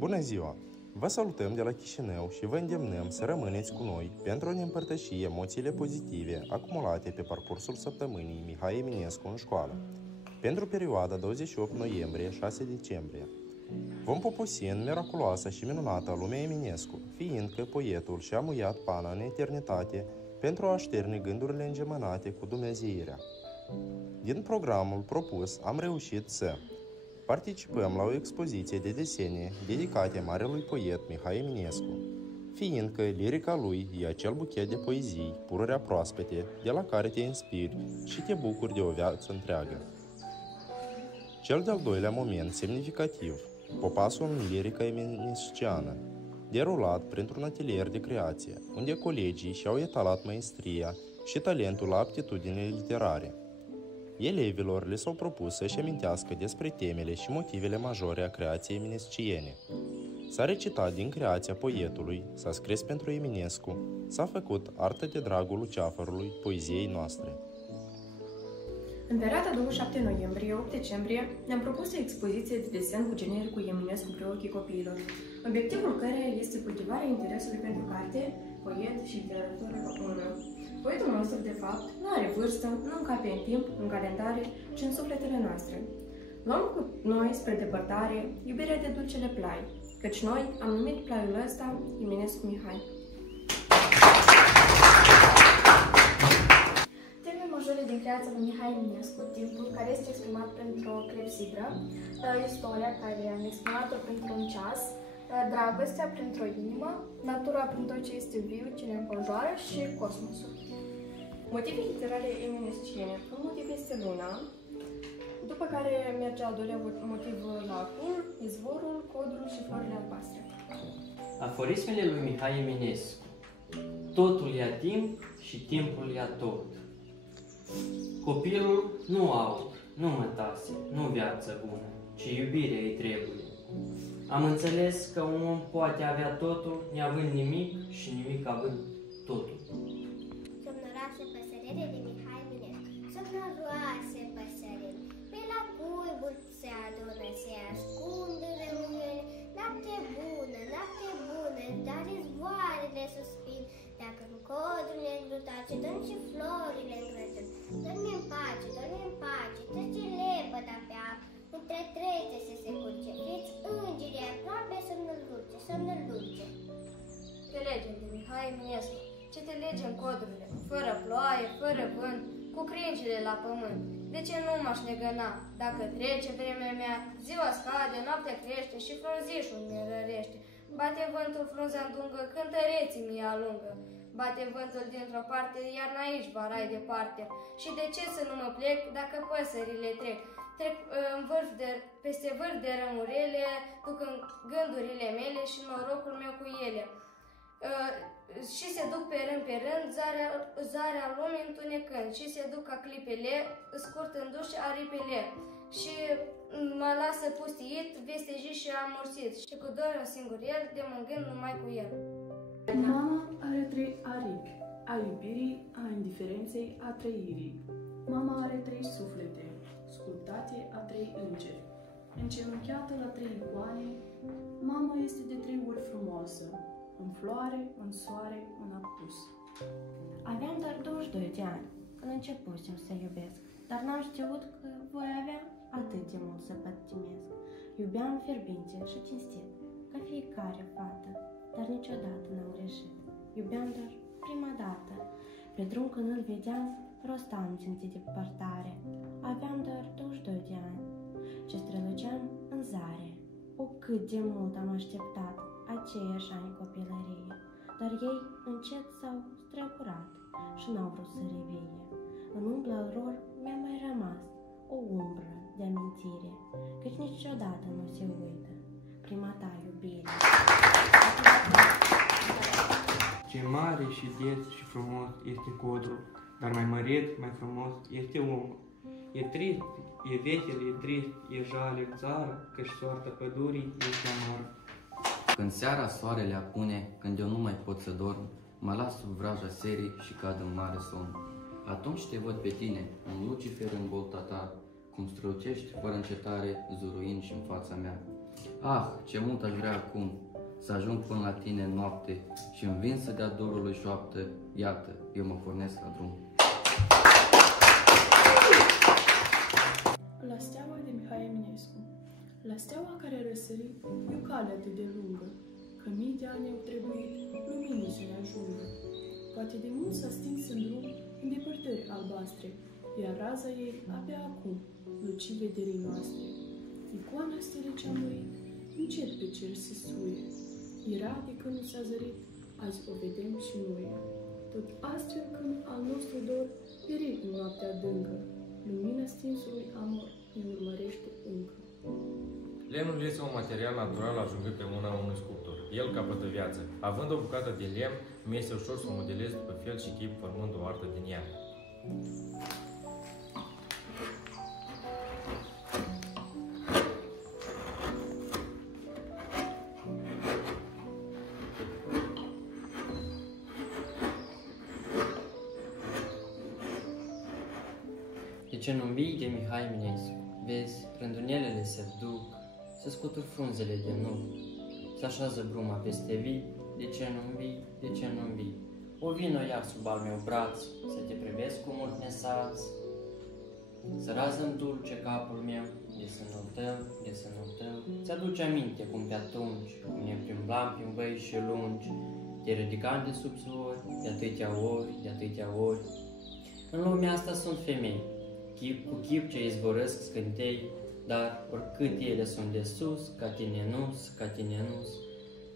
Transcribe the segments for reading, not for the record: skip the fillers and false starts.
Bună ziua! Vă salutăm de la Chișinău și vă îndemnăm să rămâneți cu noi pentru a ne împărtăși emoțiile pozitive acumulate pe parcursul săptămânii Mihai Eminescu în școală, pentru perioada 28 noiembrie-6 decembrie. Vom poposi în miraculoasa și minunată lumea Eminescu, fiindcă poetul și-a muiat pana în eternitate pentru a șterne gândurile îngemănate cu dumnezeirea. Din programul propus am reușit să participăm la o expoziție de desene dedicate marelui poet Mihai Eminescu, fiindcă lirica lui e acel buchet de poezii pururea proaspete de la care te inspiri și te bucuri de o viață întreagă. Cel de-al doilea moment semnificativ, popasul în lirica eminesciană, derulat printr-un atelier de creație, unde colegii și-au etalat maestria și talentul la aptitudinile literare. Elevilor le s-au propus să-și amintească despre temele și motivele majore a creației eminesciene. S-a recitat din creația poetului, s-a scris pentru Eminescu, s-a făcut artă de dragul luceafărului poeziei noastre. În perioada 27 noiembrie-8 decembrie ne-am propus o expoziție de desen cu genericul Eminescu pe ochii copiilor, obiectivul căreia este cultivarea interesului pentru carte, poet și literatură română. Poetul nostru, de fapt, nu are vârstă, nu încape în timp, în calendare, ci în sufletele noastre. Luăm cu noi spre depărtare iubirea de dulcele plai, căci noi am numit plaiul ăsta Eminescu Mihai. Temele majore din creația lui Mihai Eminescu, timpul care este exprimat printr-o clepsidră, istoria care am exprimat-o printr-un ceas, dragostea printr-o inimă, natura prin tot ce este viu, ce ne înconjoară și cosmosul. Motive literare eminesciene. Un motiv este luna, după care merge al doilea motiv lacul, izvorul, codrul și florile albastre. Aforismele lui Mihai Eminescu. Totul ia timp și timpul ia tot. Copilul nu aur, nu mătase, nu viață bună, ci iubirea îi trebuie. Am înțeles că un om poate avea totul, neavând nimic și nimic având totul. Somnoroase păsărele de Mihai Eminescu. Somnoroase păsărele, pe la cuibul se adună, se ascund în rămâiele. Noapte bună, dar izvoarele suspin. Dacă în codurile îngrutace, dă-mi și florile îngrătând. Dă-mi în pace, trece lepăda pe apă. Între trece se curge, fiți îngerii aproape să-mi dulce. Te legem de Mihai Eminescu, ce te lege în codurile, fără ploaie, fără vânt, cu cringile la pământ. De ce nu m-aș legăna? Dacă trece vremea mea, ziua scade, noaptea crește și frunzișul mi rărește. Bate vântul frunza îndungă, cântăreții mi alungă. Bate vântul dintr-o parte, iar aici varai departe. Și de ce să nu mă plec dacă păsările trec? Trec peste vârf de rămurele, duc în gândurile mele și norocul meu cu ele. Și se duc pe rând, zarea lumii întunecând, și se duc ca clipele, scurtându-și aripile. Și mă lasă pustiit, vestejit și amorsit, și cu dor un singur el, de mă gând numai cu el. Mama are 3 aripi, a iubirii, a indiferenței, a trăirii. Mama are 3 suflete, sculptate a 3 îngeri. Îngenunchiată la 3 icoane, mama este de 3 ori frumoasă, în floare, în soare, în apus. Aveam doar 22 de ani când începusem să iubesc, dar n-am știut că voi avea atât de mult să pătimesc. Iubeam fierbinte și cinstit, ca fiecare fată, dar niciodată n-am greșit. Iubeam doar prima dată, pe drum când îl vedeam, rostam țintit de părtare. Aveam doar 22 de ani, ce străluceam în zare. O, cât de mult am așteptat aceiași ani copilărie, dar ei încet s-au strecurat și n-au vrut să revie. În umbra lor mi-a mai rămas o umbră de amintire, căci niciodată nu se uită prima ta iubire. Ce mare și des și frumos este codrul, dar mai măreț, mai frumos este omul. E trist, e vesel, e trist, e jale în țară, căci soarta pădurii este amară. Când seara soarele apune, când eu nu mai pot să dorm, mă las sub vraja serii și cad în mare somn. Atunci te văd pe tine, un Lucifer în bolta ta, cum strălucești fără încetare, zuruind și în fața mea. Ah, ce mult aș vrea acum să ajung până la tine în noapte și îmi vin să dea dorului șoaptă. Iată, eu mă pornesc la drum. La steaua de Mihai Eminescu. La steaua care a răsărit, e o cale atât de lungă, că mii de ani au trebuit luminii să ne ajungă. Poate de mult s-a stins în drum în depărtări albastre, iar raza ei abia acum luci vederii noastre. Icoana stelei ce-a murit, încet pe cer se suie. Era de când nu s-a zărit, azi o vedem și noi. Tot astfel când al nostru dor pieri în noaptea adâncă, lumina stinsului amor ne urmărește încă. Lemnul este un material natural ajungând pe mâna unui sculptor. El capătă viață. Având o bucată de lemn, mi este ușor să o modelez după fel și chip, formând o artă din ea. De ce nu vii de Mihai Eminescu? Vezi, rândunelele se duc, se scutur frunzele de nuc, se așează bruma peste vii, de ce nu vii, de ce nu vii? O vino iar sub al meu braț, să te privesc cu mult nesaț, să rază-mi dulce capul meu, de sânul tău, de sânul tău. Ți-aduce aminte cum pe atunci, cum ne plimbam prin văi și lungi, te ridicam de sub zori, de atâtea ori, de atâtea ori. În lumea asta sunt femei, cu chip ce izvorăsc scântei, dar oricât ele sunt de sus, ca tine nu-s, ca tine nu-s,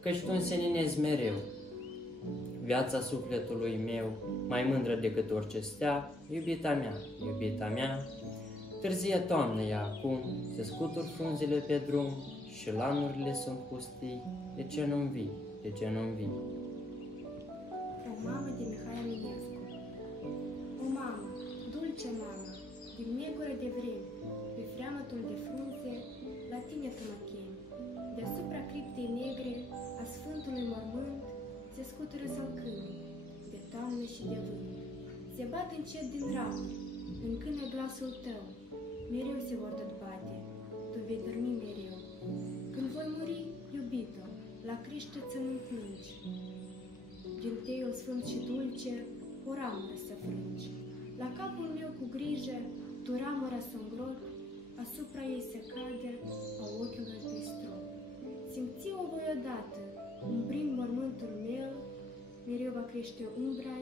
căci tu înseninezi mereu viața sufletului meu, mai mândră decât orice stea, iubita mea, târzie toamnă e acum, se scutur frunzele pe drum și lanurile sunt pustii, de ce nu-mi vii, de ce nu-mi vii? O mamă de Mihai Eminescu. O mamă, dulce mamă, din negură de vreme, pe freamătul de frunze, la tine tu mă chemi. Deasupra criptei negre a Sfântului Mormânt se scutură sălcânii, de toamnă și de vânt. Se bat încet din ramuri, încână glasul tău, mereu se vor tot bate, tu vei dormi mereu. Când voi muri, iubito, la Criște ținând plângi, din teiul sfânt și dulce, o ramură să frângi. La capul meu cu grijă, tu ramura să îngrop, asupra ei se cade a ochiului tăi strop. Simți-o voi odată, umbrind mormântul meu, mereu va crește umbra,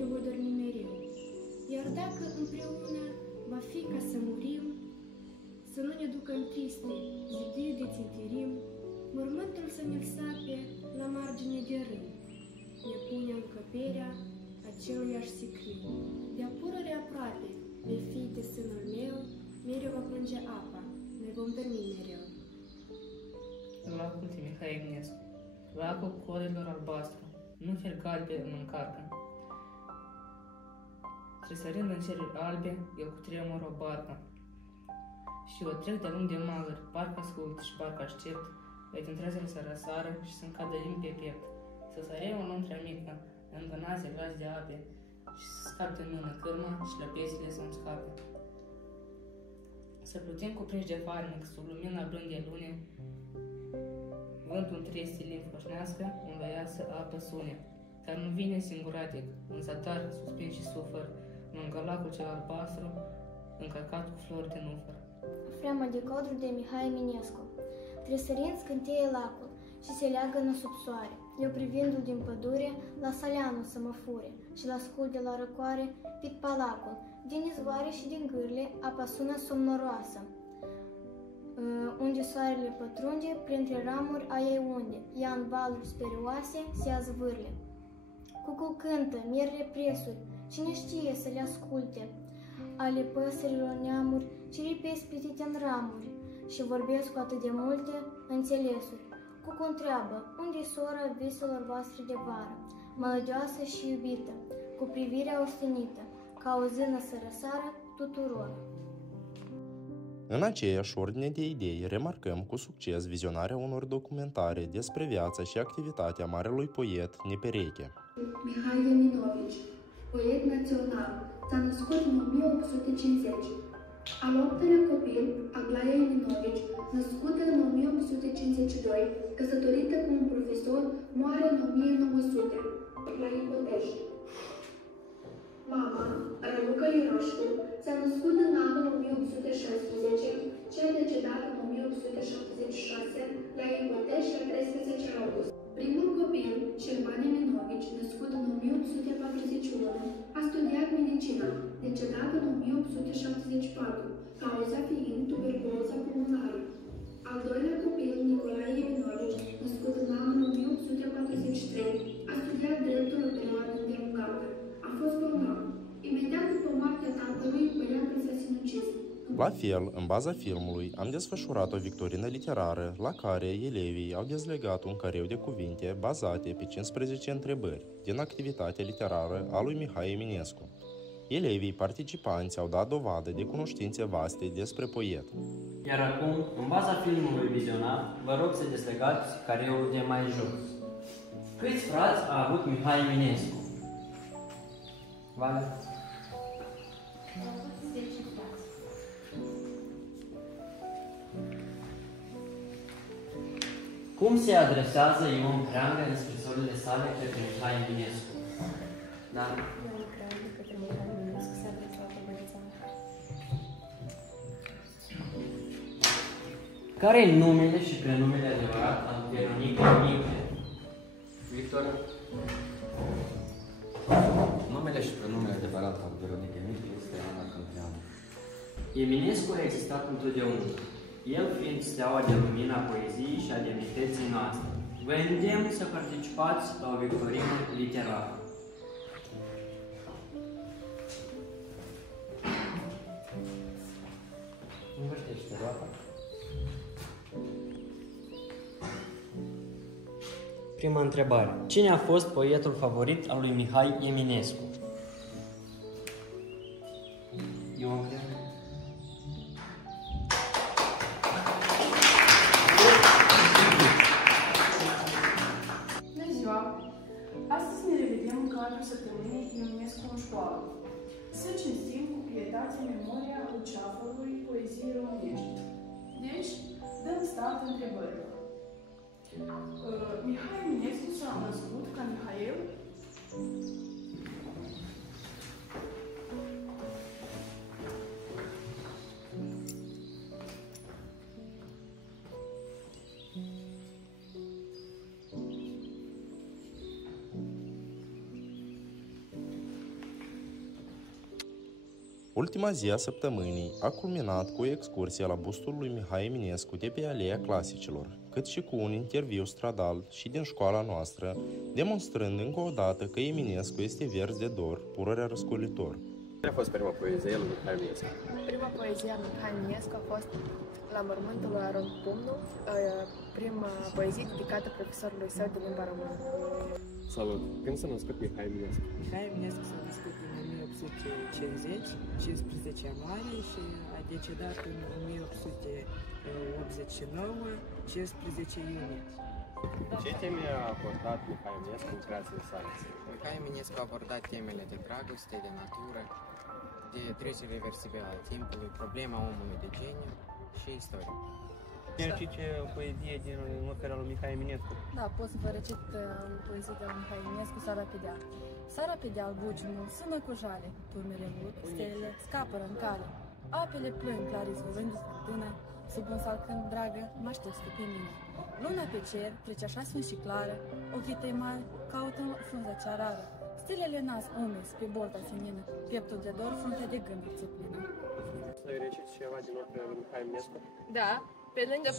eu voi dormi mereu. Iar dacă împreună va fi ca să murim, să nu ne ducăm triste, zidiri de țintirim, mormântul să ne-l sape la margine de râu. Ne pune încăperea aceluiași sicriu. De-a purăre aproape, vei fi de sânul meu, mereu va plânge apa, ne vom dormi mereu. Lacul de Mihai Eminescu. Lacul codelor albastru, nu fel galbe îmi încarcă. Tresărind în ceruri albe, eu cu tremur o barcă. Și o trec de-a lung de maluri, parcă ascult și parcă aștept, îi întrezele să răsară și să-mi cadă limbi pe piept. Să sărem o luntră mică, în vânaze gras de ape, și să scap din mână cârma și lăpezile să-mi scape. Să plutim cu preș de farnic, sub lumina blând de lune, vântul trist limb foșnească, unde ea să apă sune. Dar nu vine singuratic, în zadar, suspin și sufăr, lângă lacul cel albastru, încărcat cu flori de nufăr. Freama de codru de Mihai Eminescu. Tresărind scânteie lacul și se leagănă sub soare. Eu privindu-l din pădure, la saleanul să mă fure și la scul de la răcoare pic palacul. Din izvoare și din gârle apa sună somnoroasă, unde soarele pătrunde printre ramuri a ei unde, ea în valuri sperioase se azvârle. Cucul cântă, mierle presuri, cine știe să le asculte, ale păsărilor neamuri ce lipesc plitite în ramuri și vorbesc cu atât de multe înțelesuri. Cucu întreabă, unde-i sora viselor voastre de vară, mălăgioasă și iubită, cu privirea ostenită, ca o zână să răsară tuturor. În aceeași ordine de idei, remarcăm cu succes vizionarea unor documentare despre viața și activitatea marelui poet Nepereche. Mihai Eminovici, poet național, s-a născut în 1850. Al 8-lea copil, Aglaia Eminovici, născută în 1852, căsătorită cu un profesor, moare în 1900, la Ipotești. Mama, Raluca Irașcu, s-a născut în anul 1816, cea decedată în 1876, la Ipotești la 13 august. Primul copil, Șerban Eminovici, născut în 1841, a studiat medicina, decedat în 1874, cauza fiind tuberculoza pulmonară. Al doilea copil, Nicolae Eminovici, născut în anul 1843, a studiat dreptul o perioadă îndelungată. A fost bolnav. Imediat după moartea tatălui, păream că s-a sinucis. La fel, în baza filmului, am desfășurat o victorină literară la care elevii au dezlegat un careu de cuvinte bazate pe 15 întrebări din activitatea literară a lui Mihai Eminescu. Elevii participanți au dat dovadă de cunoștințe vaste despre poet. Iar acum, în baza filmului vizionat, vă rog să deslegați careul de mai jos. Câți frați a avut Mihai Eminescu? Vale? Cum se adresează Ion Creangă în scrisorile sale către Mihai Eminescu? Da? Ion Creangă către Mihai Eminescu se adresa Băgățan. Care e numele și prenumele adevărat al Veronicăi Miche? Victor? Numele și prenumele adevărat al Veronicăi Miche este Ana Câmpeanu. Eminescu a existat întotdeauna, el fiind steaua de lumina poeziei și a demnității noastre. Vă îndemn să participați la o victorină literară. Învârtește roata. Prima întrebare. Cine a fost poetul favorit al lui Mihai Eminescu? Ion Creangă. Bună ziua! Astăzi ne revedem în cadrul săptămânii Eminescu în școală. Să cinstim cu pietate memoria Luceafărului poeziei românești. Deci, dăm start întrebărilor. Mihai Eminescu s-a născut ca Mihail? Ultima zi a săptămânii a culminat cu o excursie la bustul lui Mihai Eminescu de pe Aleea Clasicilor, cât și cu un interviu stradal și din școala noastră, demonstrând încă o dată că Eminescu este vers de dor, pururea răscolitor. Care a fost prima poezie lui Mihai Eminescu? Prima poezie a Mihai Eminescu a fost La mormântul lui Arond Pumnu, prima poezie dedicată profesorului său de limba română. Salut! Când s-a născut Mihai Eminescu? Mihai Eminescu s-a născut în 1850, 15 ianuarie și a decedat în 1889, 15 iunie. Ce teme a abordat Mihai Eminescu în creațiile sale? Mihai Eminescu a abordat temele de dragoste, de natură, de trecere reversibilă a timpului, problema omului de geniu și istorie. Recite o poezie din opera lui Mihai Eminescu. Da, pot să vă recit poezia de la Mihai Eminescu, Sara pe deal. Sara pe deal, buciunul, sună cu jale, turmele mult, stelele scapără în cale. Apele plâng clar izvorându-se fântână, sub un salcând dragă, mă aștepți pe mine. Luna pe cer trece așa sfânt și clară, ochii tăi mari caută frunza cea rară. Stelele nasc umezi pe bolta senină, pieptul de dor, fruntea de gânduri ți plină. Să-i reciți ceva din opera lui Mihai Eminescu? Da. Pe lângă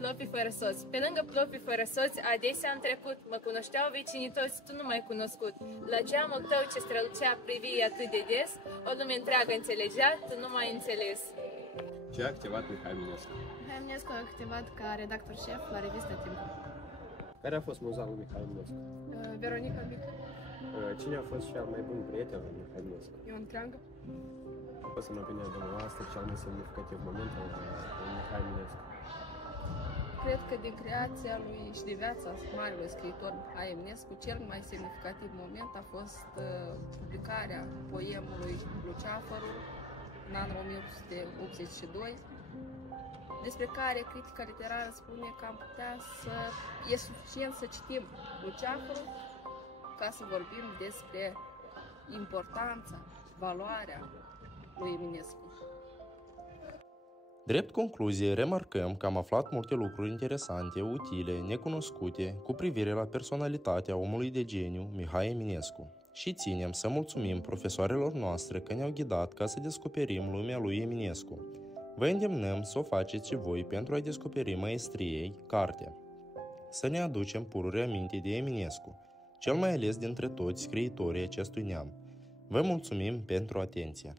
plopii fără soți, pe lângă plopii fără soți, adesea am trecut, mă cunoșteau vecinii toți, tu nu m-ai cunoscut. La geamul tău ce strălucea privii atât de des, o lume întreagă înțelegea, tu nu m-ai înțeles. Ce a activat Mihai Eminescu? Mihai Eminescu a activat ca redactor șef la revista Timp. Care a fost muza lui Mihai Eminescu? Veronica Mică. Cine a fost cel mai bun prieten al lui Mihai Eminescu? Ion Creangă. Pot să-mi opinia dumneavoastră cel mai semnificativ moment al lui Mihai Eminescu? Cred că din creația lui și de viața marelui scriitor Mihai Eminescu, cel mai semnificativ moment a fost publicarea poemului Luceafărul în anul 1882, despre care critica literară spune că am putea să e suficient să citim Luceafărul ca să vorbim despre importanța, valoarea lui Eminescu. Drept concluzie, remarcăm că am aflat multe lucruri interesante, utile, necunoscute cu privire la personalitatea omului de geniu Mihai Eminescu și ținem să mulțumim profesoarelor noastre că ne-au ghidat ca să descoperim lumea lui Eminescu. Vă îndemnăm să o faceți și voi pentru a descoperi maestriei, cartea. Să ne aducem pururi aminte de Eminescu, cel mai ales dintre toți scriitorii acestui neam. Vă mulțumim pentru atenție!